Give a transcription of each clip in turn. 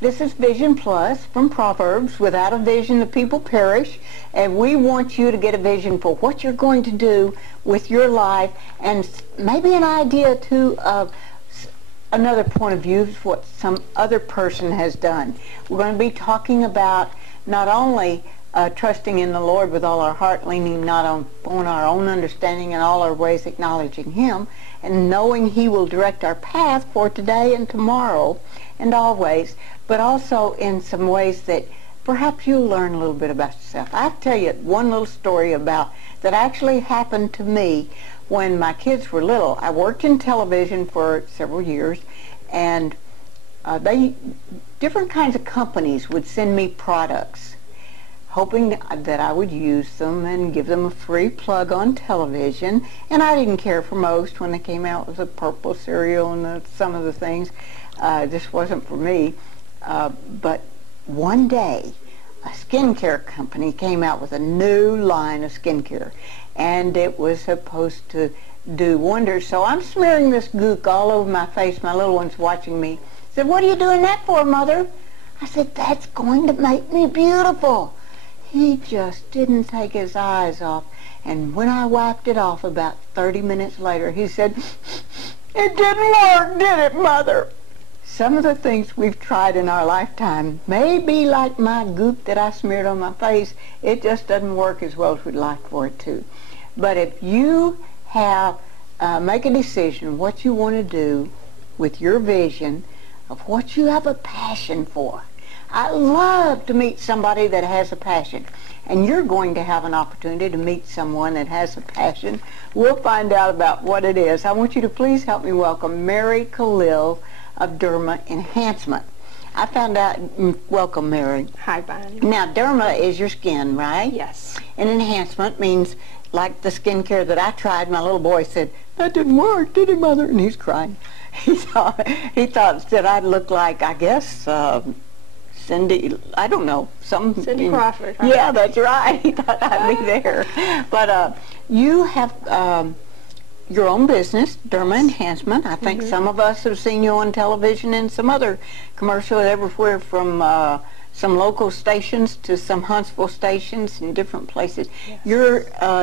This is Vision Plus from Proverbs. Without a vision, the people perish. And we want you to get a vision for what you're going to do with your life, and maybe an idea, too, of another point of view of what some other person has done. We're going to be talking about not only trusting in the Lord with all our heart, leaning not on our own understanding, in all our ways acknowledging Him, and knowing He will direct our path for today and tomorrow and always, but also in some ways that perhaps you'll learn a little bit about yourself. I'll tell you one little story about that actually happened to me when my kids were little. I worked in television for several years, and different kinds of companies would send me products, hoping that I would use them and give them a free plug on television. And I didn't care for most when they came out with the purple cereal and some of the things. This wasn't for me. But one day, a skincare company came out with a new line of skincare, and it was supposed to do wonders. So I'm smearing this gook all over my face. My little one's watching me. Said, "What are you doing that for, Mother?" I said, "That's going to make me beautiful." He just didn't take his eyes off. And when I wiped it off about 30 minutes later, he said, "It didn't work, did it, Mother?" Some of the things we've tried in our lifetime may be like my goop that I smeared on my face. It just doesn't work as well as we'd like for it to. But if you have, make a decision what you want to do with your vision of what you have a passion for. I love to meet somebody that has a passion. And you're going to have an opportunity to meet someone that has a passion. We'll find out about what it is. I want you to please help me welcome Mary Kaleal of Derma Enhancement. I found out, welcome Mary. Hi, Bonnie. Now, derma is your skin, right? Yes. And enhancement means, like the skincare that I tried, my little boy said, "That didn't work, did it, Mother?" And he's crying. He thought that I'd look like, I guess, Cindy, I don't know, Cindy Crawford. Huh? Yeah, that's right. He thought I'd be there. But you have your own business, Derma Enhancement. I think some of us have seen you on television and some other commercials everywhere, from some local stations to some Huntsville stations in different places. Yes.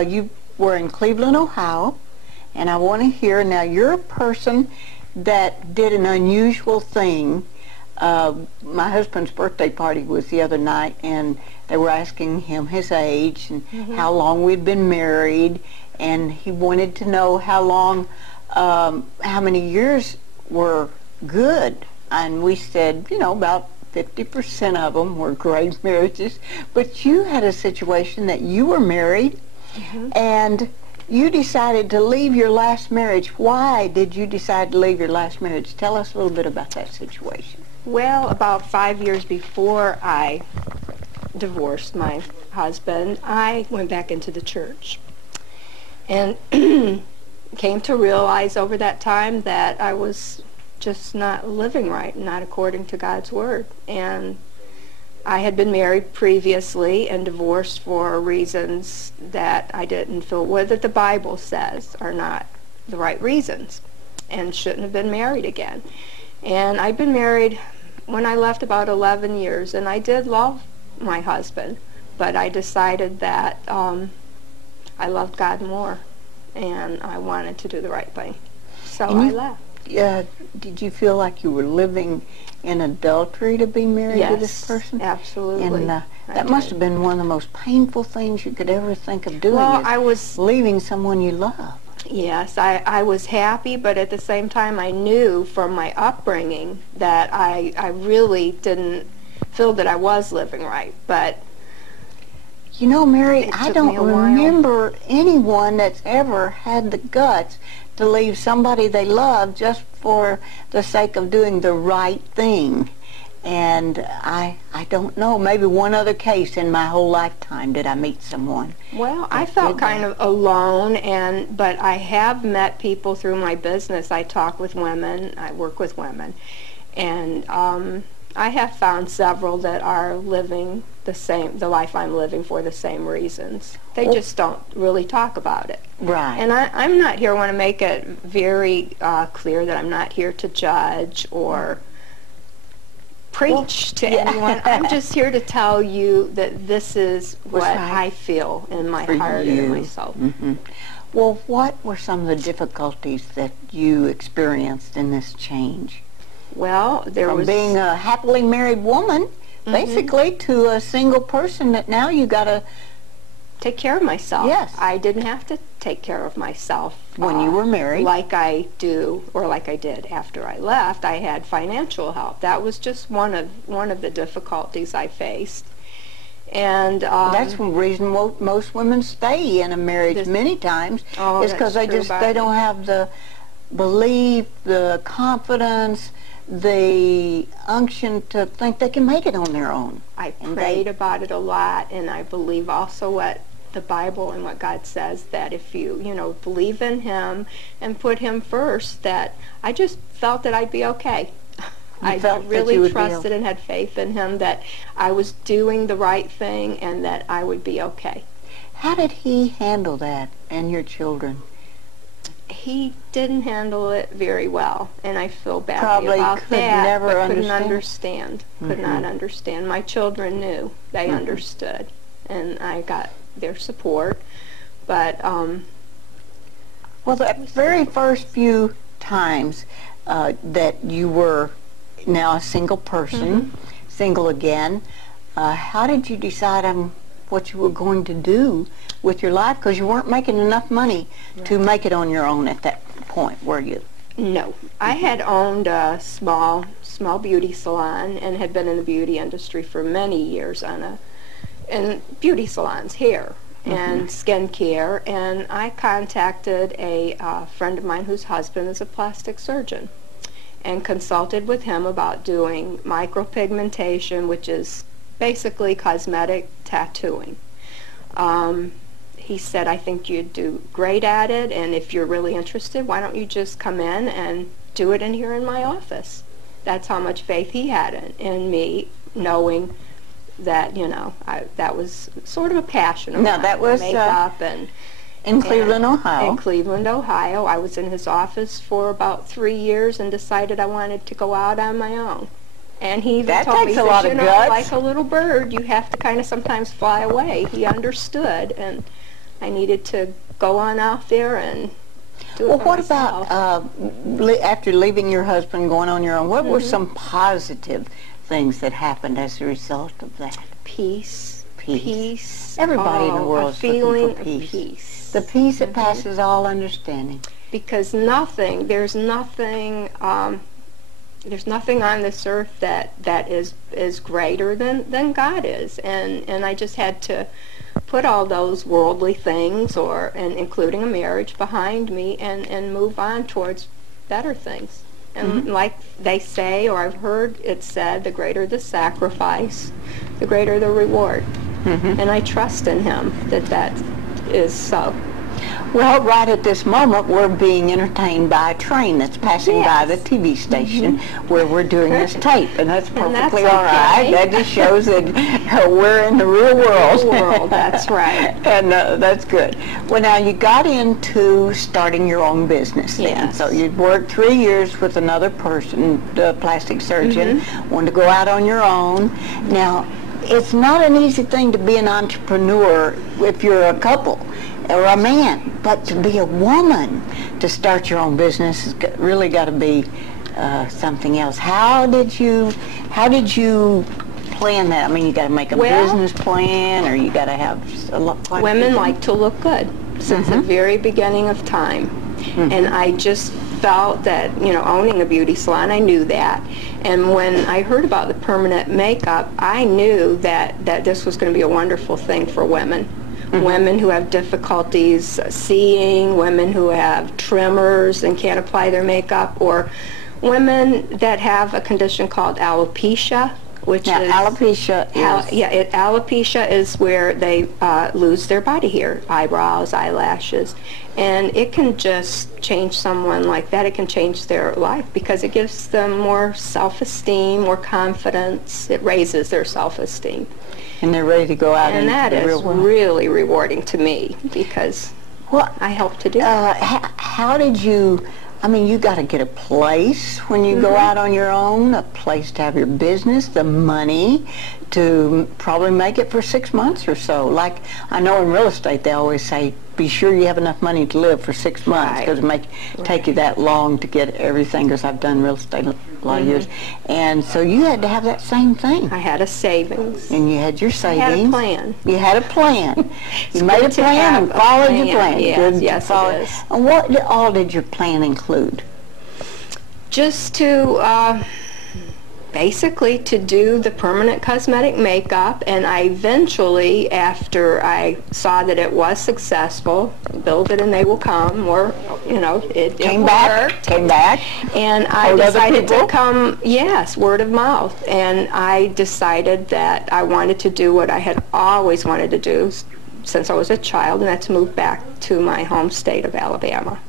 You were in Cleveland, Ohio, and I want to hear, now you're a person that did an unusual thing. My husband's birthday party was the other night, and they were asking him his age and how long we'd been married, and he wanted to know how long, how many years were good. And we said, you know, about 50% of them were great marriages. But you had a situation that you were married, and you decided to leave your last marriage. Why did you decide to leave your last marriage? Tell us a little bit about that situation. Well, about 5 years before I divorced my husband, I went back into the church and came to realize over that time that I was just not living right, not according to God's Word. And I had been married previously and divorced for reasons that I didn't feel whether the Bible says are not the right reasons, and shouldn't have been married again. And I'd been married when I left about 11 years, and I did love my husband, but I decided that I loved God more, and I wanted to do the right thing. So I left. Did you feel like you were living in adultery to be married to this person? Yes, absolutely. And that must have been one of the most painful things you could ever think of doing. Well, is I was leaving someone you love. Yes, I was happy, but at the same time I knew from my upbringing that I really didn't feel that I was living right. But you know, Mary, I don't remember anyone that's ever had the guts to leave somebody they love just for the sake of doing the right thing. And I don't know, maybe one other case in my whole lifetime did I meet someone. Well, I felt kind of alone, but I have met people through my business. I talk with women, I work with women, and I have found several that are living the life I'm living for the same reasons. They just don't really talk about it. Right. And I'm not here, I want to make it very clear that I'm not here to judge or preach to yeah. anyone. I'm just here to tell you that this is what right. I feel in my For heart you. and in my soul. Mm-hmm. Well, what were some of the difficulties that you experienced in this change? Well, there From was being a happily married woman, basically, to a single person that now you got to take care of myself. Yes. I didn't have to take care of myself when you were married. like I do, or like I did after I left. I had financial help. That was just one of the difficulties I faced. And that's one reason most women stay in a marriage many times, is because they don't have the belief, the confidence, the unction to think they can make it on their own. I prayed about it a lot, and I believe also what the Bible and what God says, that if you believe in Him and put Him first, that I just felt that I'd be okay. I really trusted and had faith in Him that I was doing the right thing and that I would be okay. How did He handle that and your children? He didn't handle it very well, and I feel badly Probably about could that. Never but understand. Couldn't understand. Could not understand. My children knew. They understood, and I got their support. But well, the very first few times that you were now a single person, single again, how did you decide on what you were going to do with your life? Because you weren't making enough money to make it on your own at that point, were you? No. I had owned a small beauty salon and had been in the beauty industry for many years in beauty salons, hair and skin care, and I contacted a friend of mine whose husband is a plastic surgeon and consulted with him about doing micropigmentation, which is basically cosmetic tattooing. He said, I think you'd do great at it, and if you're really interested, why don't you just come in and do it in here in my office? That's how much faith he had in me, knowing that, that was sort of a passion of mine. That was makeup in Cleveland, Ohio. In Cleveland, Ohio. I was in his office for about 3 years and decided I wanted to go out on my own. And he even told me, a lot of guts. Like a little bird, you have to kind of sometimes fly away. He understood, and I needed to go on out there and do it Well, for what myself. about after leaving your husband, going on your own, what were some positive things that happened as a result of that? Peace. Peace. Everybody in the world is looking for peace. The peace that passes all understanding. Because there's nothing on this earth that is greater than God is, and I just had to put all those worldly things, and including a marriage, behind me, and move on towards better things. And like they say, or I've heard it said, the greater the sacrifice, the greater the reward. And I trust in Him that is so. Well, right at this moment, we're being entertained by a train that's passing by the TV station where we're doing this tape, and that's perfectly all right. That just shows that we're in the real world. That's right. And that's good. Well, now, you got into starting your own business then. Yes. So you'd worked 3 years with another person, the plastic surgeon, wanted to go out on your own. Now, it's not an easy thing to be an entrepreneur if you're a couple or a man, but to be a woman to start your own business has really got to be something else. How did you plan that? I mean, you got to make a business plan, or you got to have a lot. Women like to look good since the very beginning of time, and I just felt that owning a beauty salon, I knew that, and when I heard about the permanent makeup, I knew that this was going to be a wonderful thing for women. Women who have difficulties seeing, women who have tremors and can't apply their makeup, or women that have a condition called alopecia, which is alopecia is alopecia is where they lose their body hair, eyebrows, eyelashes, and it can just change someone like that. It can change their life because it gives them more self-esteem, more confidence. It raises their self-esteem. And they're ready to go out and into the real world. And that is really rewarding to me because I help to do it. How did you I mean, you got to get a place when you go out on your own, a place to have your business, the money to probably make it for 6 months or so. Like, I know in real estate they always say, be sure you have enough money to live for 6 months, because it may take you that long to get everything, because I've done real estate a lot of years. And so you had to have that same thing. I had a savings. And you had your savings. I had a plan. You had a plan. You made a plan and followed your plan. Yes, yes, it is. And what all did your plan include? Just to, basically to do the permanent cosmetic makeup, and I eventually, after I saw that it was successful, build it and they will come, or, you know, it Came back, and I decided to come, yes, word of mouth, and I decided that I wanted to do what I had always wanted to do since I was a child, and that's move back to my home state of Alabama.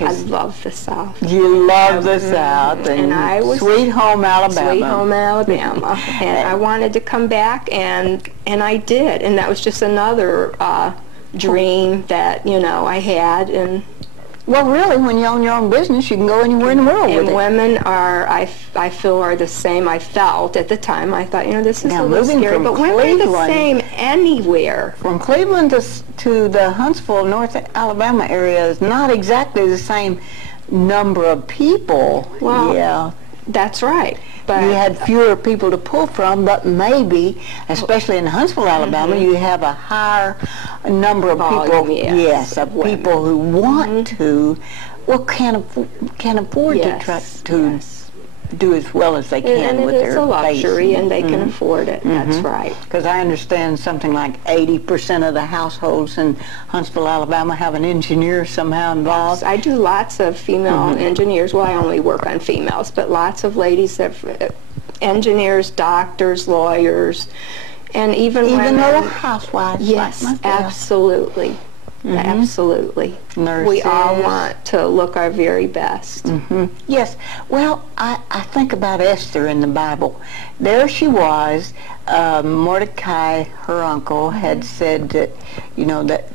I love the South. You love the South, and I was Sweet Home Alabama. Sweet Home Alabama, and I wanted to come back, and I did, and that was just another dream that, you know, I had. And well, really, when you own your own business, you can go anywhere in the world with it. And women are, I feel, are the same. I felt at the time, I thought, you know, this is a little scary, but women are the same anywhere. From Cleveland to the Huntsville, North Alabama area is not exactly the same number of people. Well, yeah, that's right. But you had fewer people to pull from, but maybe, especially in Huntsville, Alabama, you have a higher number of people. Yes, of people who want to, well, can't afford to try to do as well as they can with their it's a luxury, and they can afford it. That's right. Because I understand something like 80% of the households in Huntsville, Alabama have an engineer somehow involved. I do lots of female engineers. Well, I only work on females, but lots of ladies that engineers, doctors, lawyers, and even little housewives. Yes, like myself. Absolutely. Absolutely. Nurses. We all want to look our very best. Yes. Well, I think about Esther in the Bible. There she was. Mordecai, her uncle, had said that, you know, that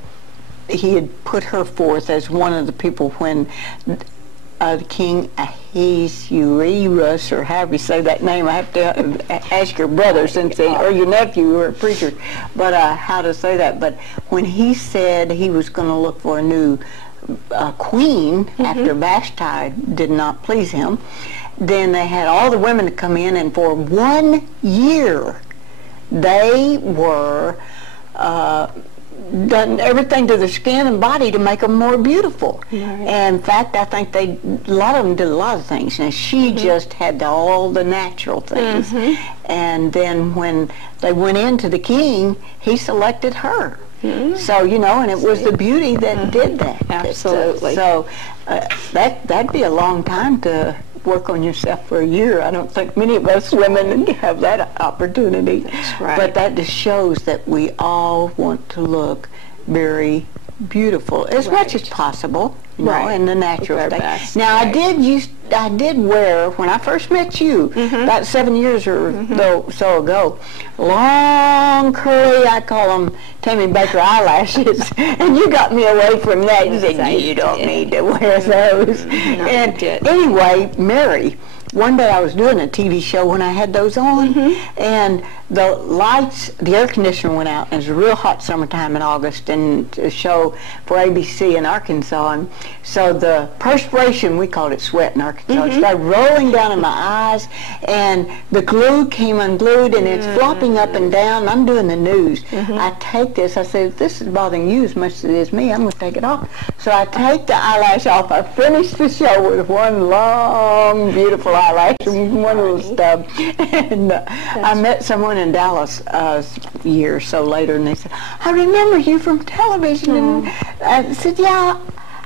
he had put her forth as one of the people when King Ahasuerus, or however you say that name. I have to ask your brother, since or your nephew, who are a preacher, but how to say that. But when he said he was going to look for a new queen after Vashti did not please him, then they had all the women to come in, and for 1 year they were done everything to their skin and body to make them more beautiful. And in fact, I think a lot of them did a lot of things. Now, she just had all the natural things. And then when they went into the king, he selected her. So, you know, and it was the beauty that did that. Absolutely. So that'd be a long time to work on yourself for a year. I don't think many of us women have that opportunity. That's right. But that just shows that we all want to look very beautiful, as much as possible, you know, in the natural state. Now, I did wear, when I first met you, about 7 years or so ago, long curly, I call them Tammy Baker eyelashes, and you got me away from that. You said, you don't need to wear those. And anyway, Mary, one day I was doing a TV show when I had those on, and the lights, the air conditioner went out, and it was a real hot summertime in August, and a show for ABC in Arkansas, and so the perspiration, we called it sweat in Arkansas, it started rolling down in my eyes, and the glue came unglued, and it's flopping up and down. I'm doing the news. I take this, I said, if this is bothering you as much as it is me, I'm going to take it off. So I take the eyelash off. I finished the show with one long, beautiful eyelash and one little stub. And I met someone in Dallas a year or so later, and they said, I remember you from television. And I said, yeah.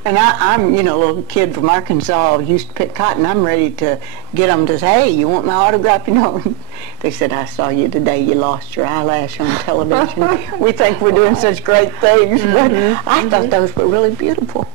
And I'm, you know, a little kid from Arkansas, used to pick cotton. I'm ready to get them to say, hey, you want my autograph? You know, they said, I saw you today. You lost your eyelash on television. We think we're doing such great things, but I thought those were really beautiful.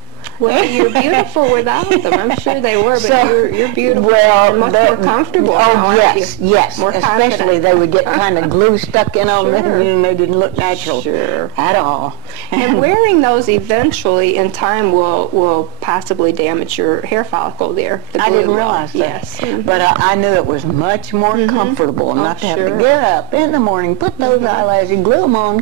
Well, you're beautiful without them. I'm sure they were, but So, you're beautiful. well, and much more comfortable now, Oh, aren't yes, you? yes. More Especially confident. they would get kind of glue stuck in on them, Sure. and they didn't look natural Sure. at all. And wearing those eventually in time will possibly damage your hair follicle there. The I glue didn't will. realize that. Yes. But I knew it was much more comfortable not to have to sure. get up in the morning, put those eyelashes, glue them on.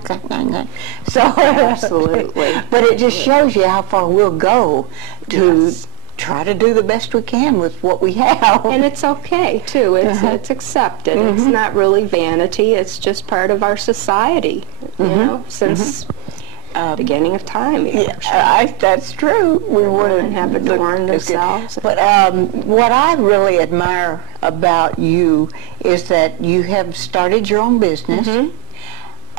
So, Absolutely. But it just shows you how far we'll go to Yes. try to do the best we can with what we have. And it's okay too. It's accepted. It's not really vanity. It's just part of our society. You know, since beginning of time. That's true. We Women have adorned themselves. But what I really admire about you is that you have started your own business,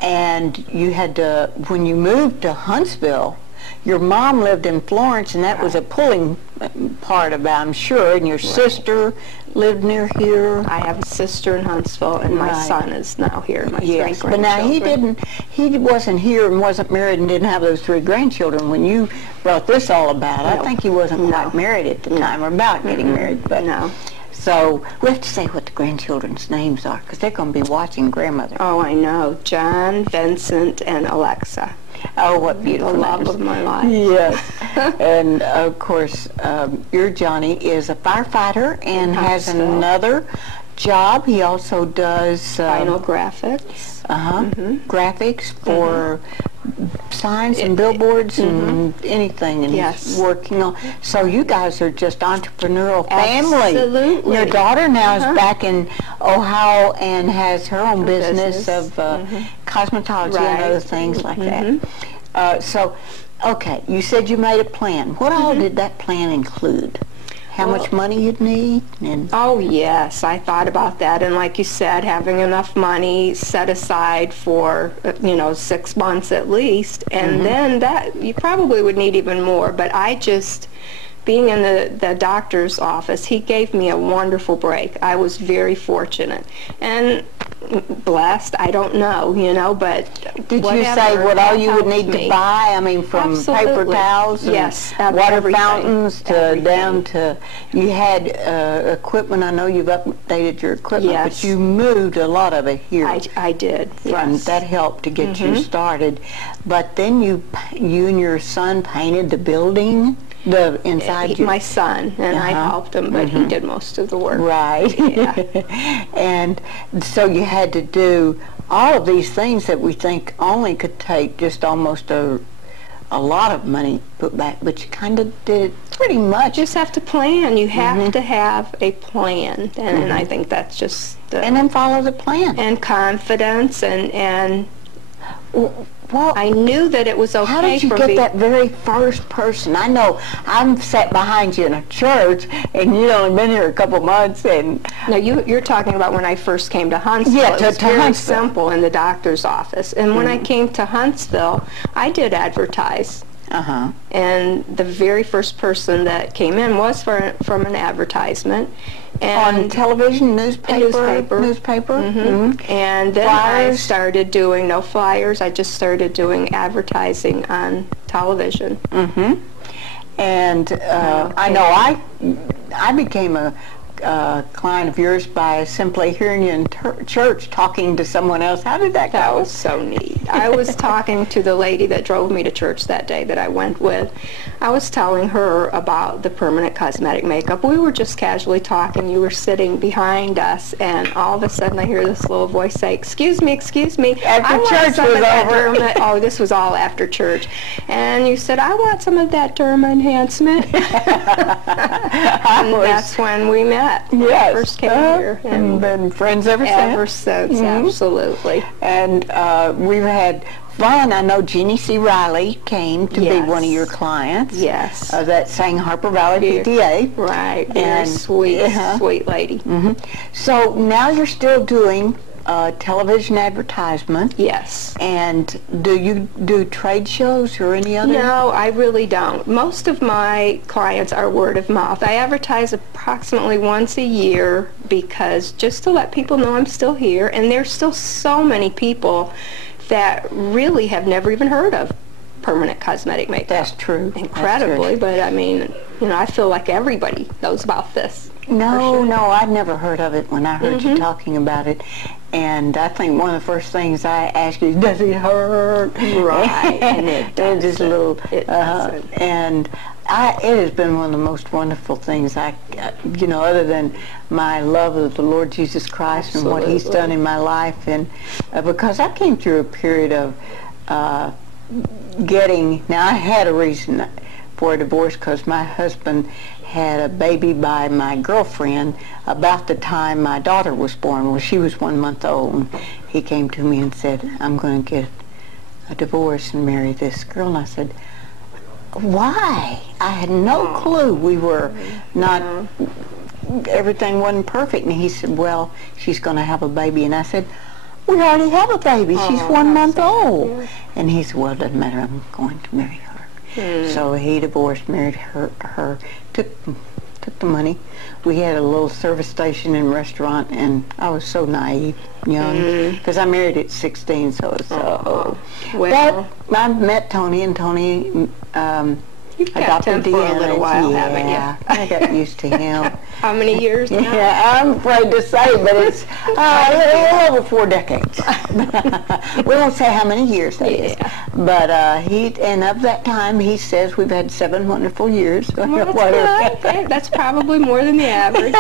and you had to, when you moved to Huntsville, your mom lived in Florence, and that was a pulling part of it, I'm sure, and your sister lived near here. I have a sister in Huntsville, and my son is now here. My Yes, three but now grandchildren. he wasn't here and wasn't married and didn't have those 3 grandchildren when you brought this all about. I think he wasn't quite married at the time, or about getting married. But No. So we have to say what the grandchildren's names are, because they're going to be watching grandmother. Oh, I know. John, Vincent, and Alexa. Oh, what beautiful The love names. of my life. Yes. And of course, your Johnny is a firefighter and has Huntsville. another job. He also does Final graphics. graphics for signs and billboards and anything, and Yes. he's working on. So you guys are just entrepreneurial family. Absolutely. Your daughter now is back in Ohio and has her own business of cosmetology and other Right. things like that. So, okay, you said you made a plan. What all did that plan include? How much money you'd need? And Oh, yes, I thought about that. And like you said, having enough money set aside for, 6 months at least. And then that, you probably would need even more. But I just, being in the doctor's office, he gave me a wonderful break. I was very fortunate. And blessed, I don't know, but did you whatever, say what all that you would helped need me. to buy? I mean, from paper Absolutely. towels and Yes, water everything. fountains to Everything. down to, you had equipment. I know you've updated your equipment, Yes. but you moved a lot of it here. I did, From yes. that helped to get you started. But then you and your son painted the building, the inside. My son, and I helped him, but he did most of the work. Right. Yeah. And so you had to do all of these things that we think only could take just almost a lot of money put back, but you kind of did it pretty much. You just have to plan. You have to have a plan, and I think that's just And then follow the plan. and confidence, and Well, I knew that it was okay how did you for get me. that very first person? I know I'm sat behind you in a church, and you'd only been here a couple months, and No, you're talking about when I first came to Huntsville. Yeah, it was to very Huntsville. simple in the doctor's office. And when I came to Huntsville, I did advertise. And the very first person that came in was from an advertisement. on And television, newspaper. And then I Flyers? started doing, no flyers, I just started doing advertising on television. And I know I became a client of yours by simply hearing you in church talking to someone else. How did that go? That was so neat. I was talking to the lady that drove me to church that day that I went with. I was telling her about the permanent cosmetic makeup. We were just casually talking. You were sitting behind us, and all of a sudden I hear this little voice say, excuse me, After I want church some was of that over." derma." Oh, this was all after church. And you said, I want some of that derma enhancement. And that's when we met. When I first came here. And been friends ever since. Ever since, absolutely. And we've had fun. I know Jeannie C. Riley came to be one of Yes. your clients. Yes. That sang Harper Valley PTA. Right, very And- sweet, uh-huh. sweet lady. So now you're still doing television advertisement. Yes. And do you do trade shows or any other? No, I really don't. Most of my clients are word of mouth. I advertise approximately once a year because just to let people know I'm still here, and there's still so many people that really have never even heard of permanent cosmetic makeup. That's true. Incredibly, but I mean, you know, I feel like everybody knows about this. No, no, I'd never heard of it when I heard you talking about it. And I think one of the first things I ask you is, does it hurt? Right, and it does. Just a little, doesn't. and it has been one of the most wonderful things you know, other than my love of the Lord Jesus Christ and what He's done in my life. And because I came through a period of now I had a reason for a divorce because my husband had a baby by my girlfriend about the time my daughter was born. Well, she was 1 month old. And he came to me and said, I'm going to get a divorce and marry this girl. And I said, why? I had no clue. We were not, everything wasn't perfect. And he said, well, she's going to have a baby. And I said, we already have a baby. She's 1 month old. And he said, well, it doesn't matter. I'm going to marry her. So he divorced, married her, took the money. We had a little service station and restaurant, and I was so naive, young, because I married at 16, so it was well, but I met Tony, and Tony you've kept him for a little while, haven't you? I got used to him. How many years now? Yeah, I'm afraid to say, but it's over 4 decades. We won't say how many years that is. But and of that time, he says we've had 7 wonderful years. Well, that's good. That's probably more than the average.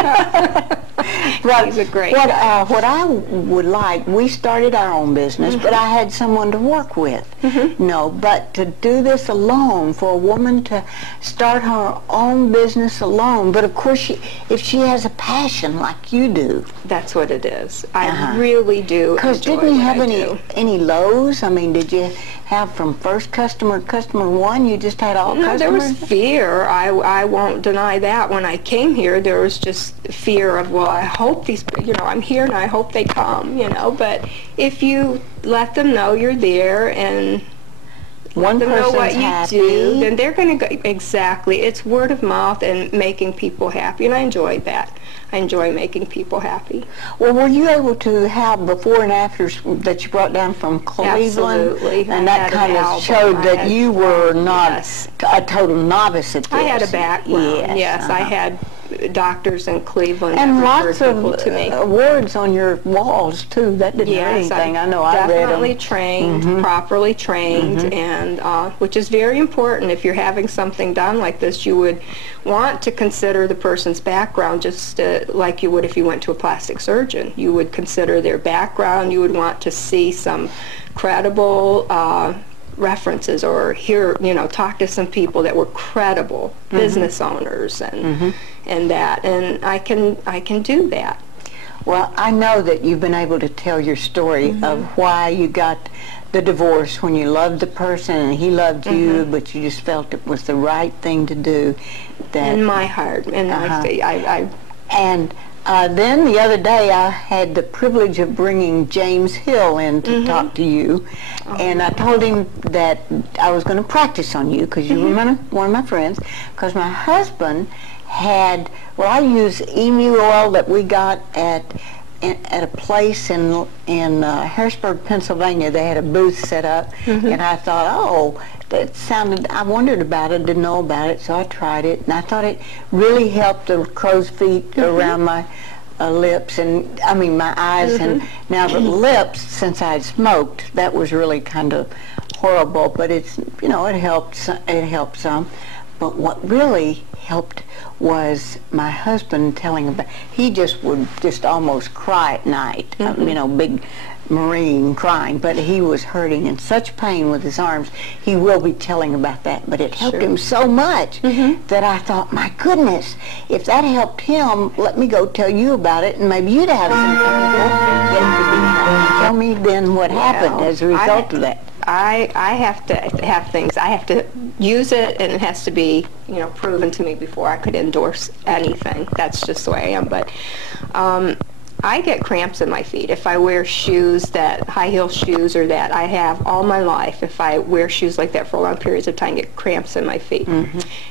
He's a great guy. What I would like, we started our own business, but I had someone to work with. No, but to do this alone, for a woman to start her own business alone, but of course, if she has a passion like you do. That's what it is. I really do. Because didn't you have any lows? I mean, did you have from first customer 1, you just had all customers? There was fear. I won't deny that. When I came here, there was just fear of, well, I hope these, you know, I'm here and I hope they come, you know. But if you let them know you're there and let them know what you do, then they're going to go. Exactly. It's word of mouth and making people happy, and I enjoyed that. I enjoy making people happy. Well, were you able to have before and afters that you brought down from Cleveland? Absolutely. And that kind of showed that you were not a total novice at this. I had a background. Yes, I had doctors in Cleveland and that lots referred of people to me. Words on your walls too. That didn't hurt anything. I know. I read them. Definitely trained, properly trained, and which is very important. If you're having something done like this, you would want to consider the person's background just like you would if you went to a plastic surgeon. You would consider their background. You would want to see some credible references, or hear, you know, talk to some people that were credible business owners and that, and I can do that. Well, I know that you've been able to tell your story of why you got the divorce, when you loved the person and he loved you, but you just felt it was the right thing to do. That in my heart, and and then the other day I had the privilege of bringing James Hill in to talk to you, and I told him that I was going to practice on you because you were one of my friends, because my husband had, well, I used emu oil that we got at a place in Harrisburg, Pennsylvania. They had a booth set up, and I thought, oh, that sounded, I wondered about it, didn't know about it, so I tried it, and I thought it really helped the crow's feet around my lips, and I mean my eyes, and now the lips, since I'd smoked, that was really kind of horrible, but it's, you know, it helped some. But what really helped was my husband telling about, he just would just almost cry at night, you know, big Marine crying, but he was hurting in such pain with his arms. He will be telling about that, but it helped him so much that I thought, my goodness, if that helped him, let me go tell you about it, and maybe you'd have some people. Tell me then what happened as a result of that. I have to have things. I have to use it, and it has to be, you know, proven to me before I could endorse anything. That's just the way I am. But I get cramps in my feet if I wear shoes, that high heel shoes, or that I have all my life. If I wear shoes like that for long periods of time, I get cramps in my feet.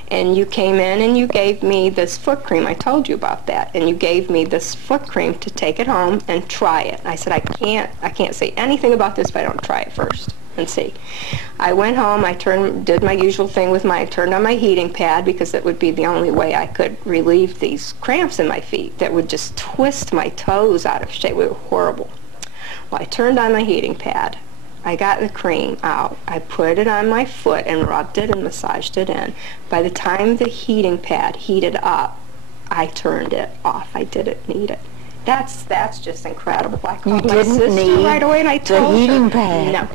And you came in and you gave me this foot cream. I told you about that, and you gave me this foot cream to take it home and try it. I said, I can't say anything about this if I don't try it first. and see. I went home, did my usual thing with turned on my heating pad because that would be the only way I could relieve these cramps in my feet that would just twist my toes out of shape. They were horrible. Well, I turned on my heating pad. I got the cream out. I put it on my foot and rubbed it and massaged it in. By the time the heating pad heated up, I turned it off. I didn't need it. That's just incredible. I called my sister right away and I told her. The heating her. pad. No.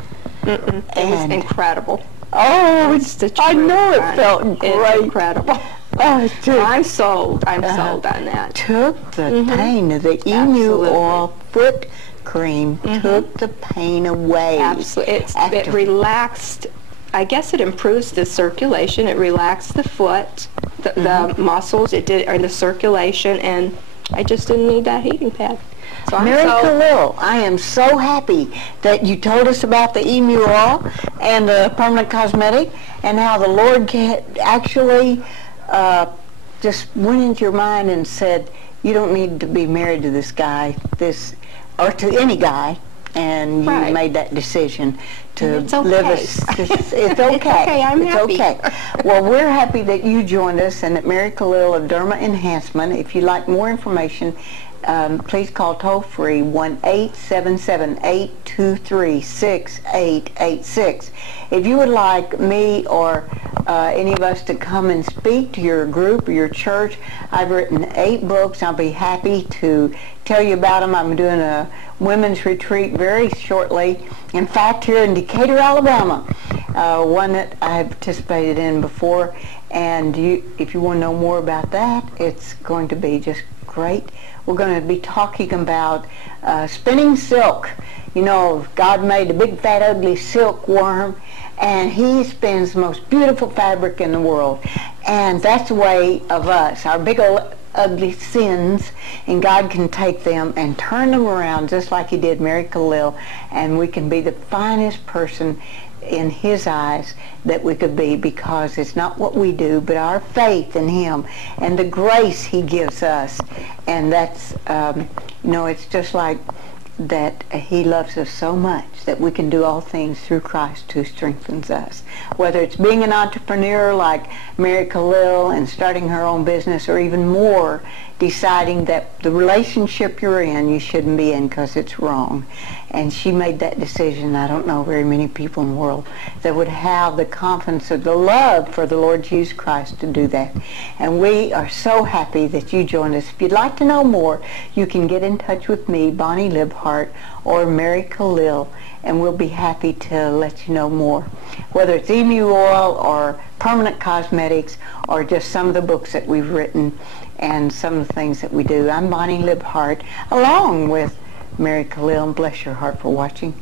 It was incredible. Oh, I know it felt great. It's incredible. Oh, I'm sold. I'm sold on that. Took the pain of the emu oil foot cream, took the pain away. Absolutely. It relaxed. I guess it improves the circulation. It relaxed the foot, the muscles. It did, or the circulation, and I just didn't need that heating pad. So Mary Kaleal, I am so happy that you told us about the emu oil and the permanent cosmetic and how the Lord actually just went into your mind and said, you don't need to be married to this guy, or to any guy, and you made that decision to live it's okay. It's okay. I'm happy. Okay. Well, we're happy that you joined us and at Mary Kaleal of Derma Enhancement. If you'd like more information, please call toll-free 1-877-823-6886. If you would like me or any of us to come and speak to your group or your church, I've written 8 books. I'll be happy to tell you about them. I'm doing a women's retreat very shortly. In fact, here in Decatur, Alabama, one that I have participated in before. And if you want to know more about that, it's going to be just great. We're going to be talking about spinning silk. You know, God made a big, fat, ugly silkworm, and he spins the most beautiful fabric in the world. And that's the way of us, our big, old, ugly sins, and God can take them and turn them around just like he did Mary Kaleal, and we can be the finest person in his eyes that we could be, because it's not what we do but our faith in him and the grace he gives us. And that's you know, it's just like that he loves us so much that we can do all things through Christ who strengthens us. Whether it's being an entrepreneur like Mary Kaleal and starting her own business, or even more, deciding that the relationship you're in you shouldn't be in because it's wrong. And she made that decision. I don't know very many people in the world that would have the confidence or the love for the Lord Jesus Christ to do that. And we are so happy that you joined us. If you'd like to know more, you can get in touch with me, Bonnie Libhart, or Mary Kaleal, and we'll be happy to let you know more. Whether it's emu oil or permanent cosmetics or just some of the books that we've written and some of the things that we do. I'm Bonnie Libhart, along with Mary Kaleal, and bless your heart for watching.